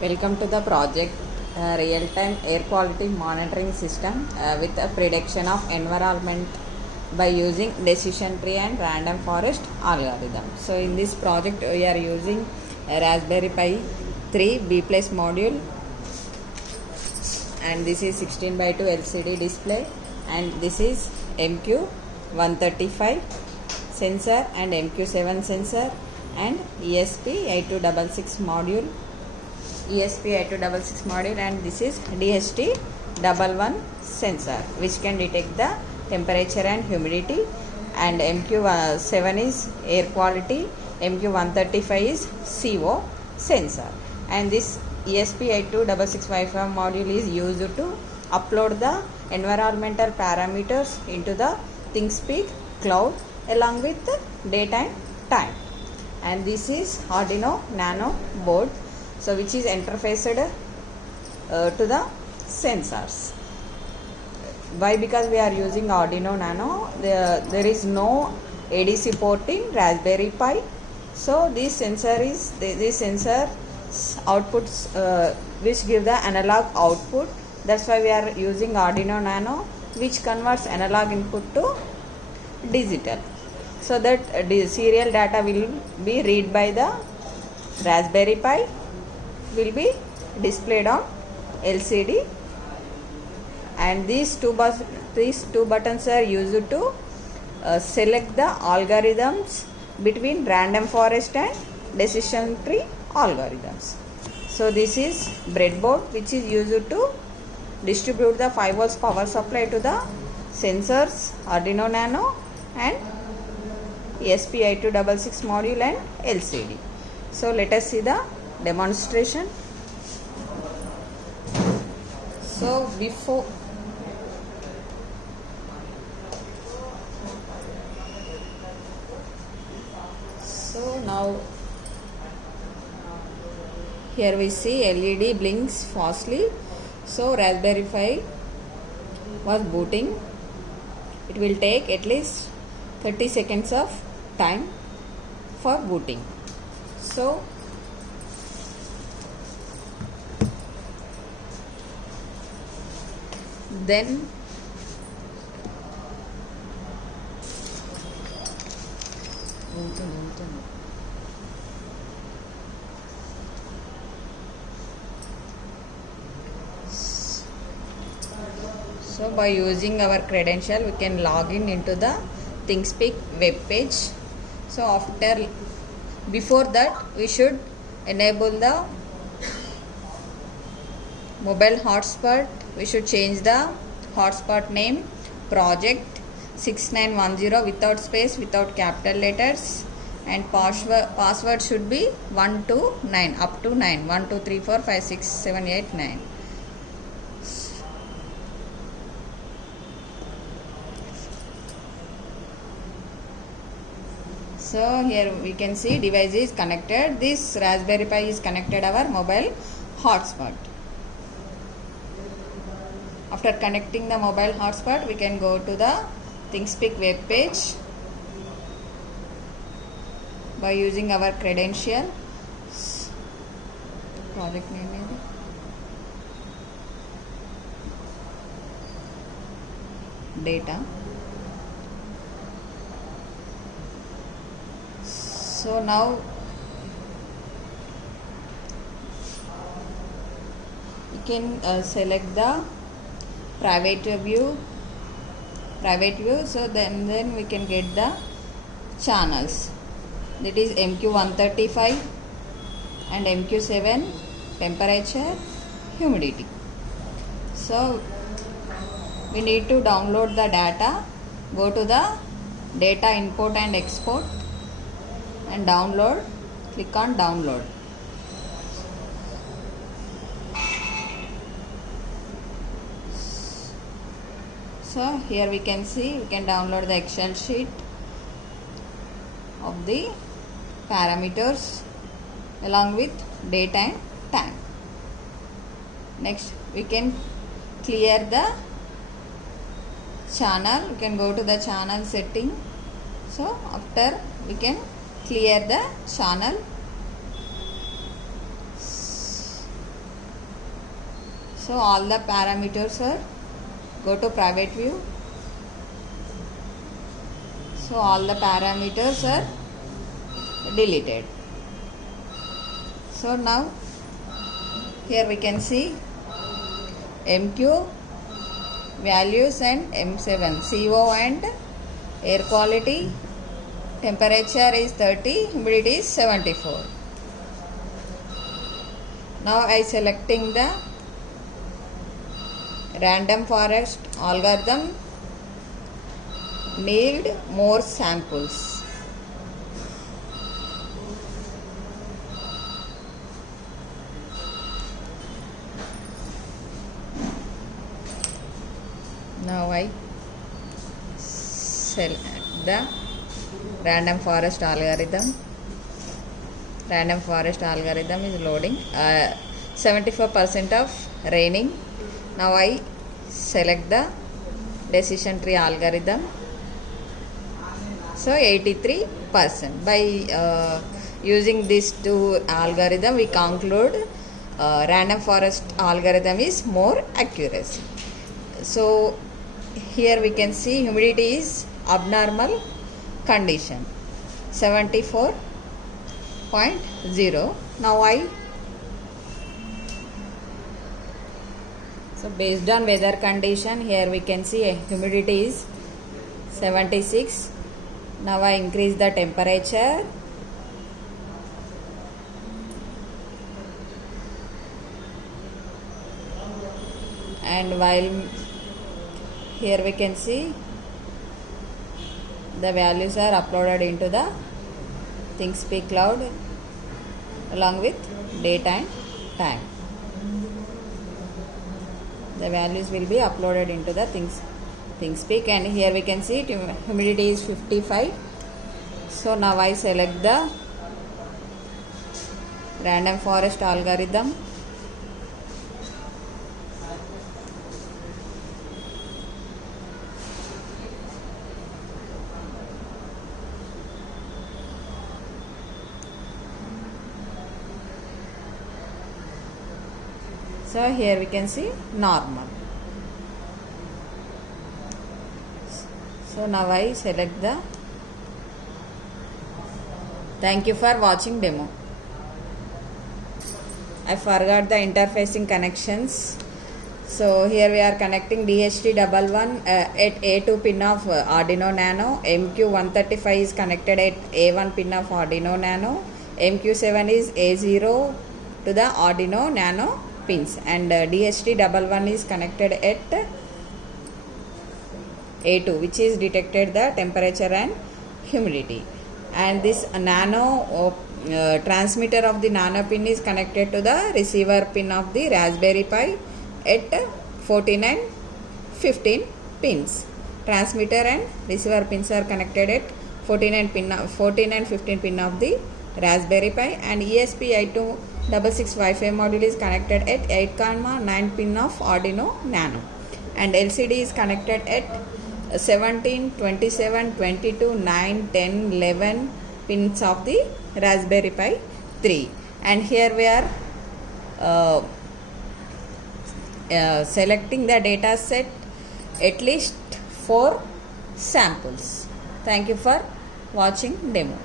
Welcome to the project real-time air quality monitoring system with a prediction of environment by using decision tree and random forest algorithm. So in this project we are using a Raspberry Pi 3 B plus module, and this is 16 by 2 LCD display, and this is MQ135 sensor and MQ7 sensor and ESP8266 module, and this is DHT11 sensor which can detect the temperature and humidity, and MQ7 is air quality, MQ135 is CO sensor, and this ESP8266 Wi-Fi module is used to upload the environmental parameters into the ThingSpeak cloud along with date and time. And this is Arduino Nano board, so which is interfaced to the sensors. Why? Because we are using Arduino Nano, there is no ADC port in Raspberry Pi, so this sensor outputs which give the analog output. That's why we are using Arduino Nano, which converts analog input to digital, so that serial data will be read by the Raspberry Pi, will be displayed on LCD, and these two buttons are used to select the algorithms between random forest and decision tree algorithms. So this is breadboard which is used to distribute the 5 volts power supply to the sensors, Arduino Nano and ESP8266 module and LCD. So let us see the demonstration. So now here we see LED blinks fastly. So Raspberry Pi was booting. It will take at least 30 seconds of time for booting. So then so by using our credential we can log in into the ThingSpeak web page. So before that we should enable the mobile hotspot. We should change the hotspot name project 6910 without space, without capital letters, and password should be 1 to 9, up to 9, 1 2 3 4 5 6 7 8 9. So here we can see device is connected. This Raspberry Pi is connected our mobile hotspot. After connecting the mobile hotspot, we can go to the ThingSpeak web page by using our credential. Project name is data. So now you can select the private view. So then we can get the channels, that is MQ135 and MQ7 temperature, humidity. So we need to download the data. Go to the data import and export and download. Click on download. So here we can see we can download the Excel sheet of the parameters along with date and time. Next we can clear the channel. We can go to the channel setting. So after we can clear the channel So all the parameters are, go to private view. So all the parameters are deleted. So now here we can see MQ values and M7, CO and air quality, temperature is 30, humidity is 74. Now I selecting the random forest algorithm, need more samples. Now I select the random forest algorithm. Random forest algorithm is loading. 74% of raining. Now I select the decision tree algorithm. So 83%. By using these two algorithm, we conclude random forest algorithm is more accuracy. So here we can see humidity is abnormal condition 74.0. Now so based on weather condition, here we can see humidity is 76. Now I increase the temperature. And while here we can see the values are uploaded into the ThingSpeak cloud along with date and time. The values will be uploaded into the ThingSpeak, and here we can see humidity is 55. So now I select the random forest algorithm. So here we can see normal. So now I select the. Thank you for watching demo. I forgot the interfacing connections. So here we are connecting DHT11 at A2 pin of Arduino Nano. MQ135 is connected at A1 pin of Arduino Nano. MQ7 is A0 to the Arduino Nano pins, and DHT11 is connected at A2, which is detected the temperature and humidity, and this nano transmitter of the nano pin is connected to the receiver pin of the Raspberry Pi at 14 and 15 pins. Transmitter and receiver pins are connected at 14 and 15 pin of the Raspberry Pi, and ESP8266 Wi-Fi module is connected at 8,9 pin of Arduino Nano, and LCD is connected at 17, 27, 22, 9, 10, 11 pins of the Raspberry Pi 3. And here we are selecting the data set, at least 4 samples. Thank you for watching demo.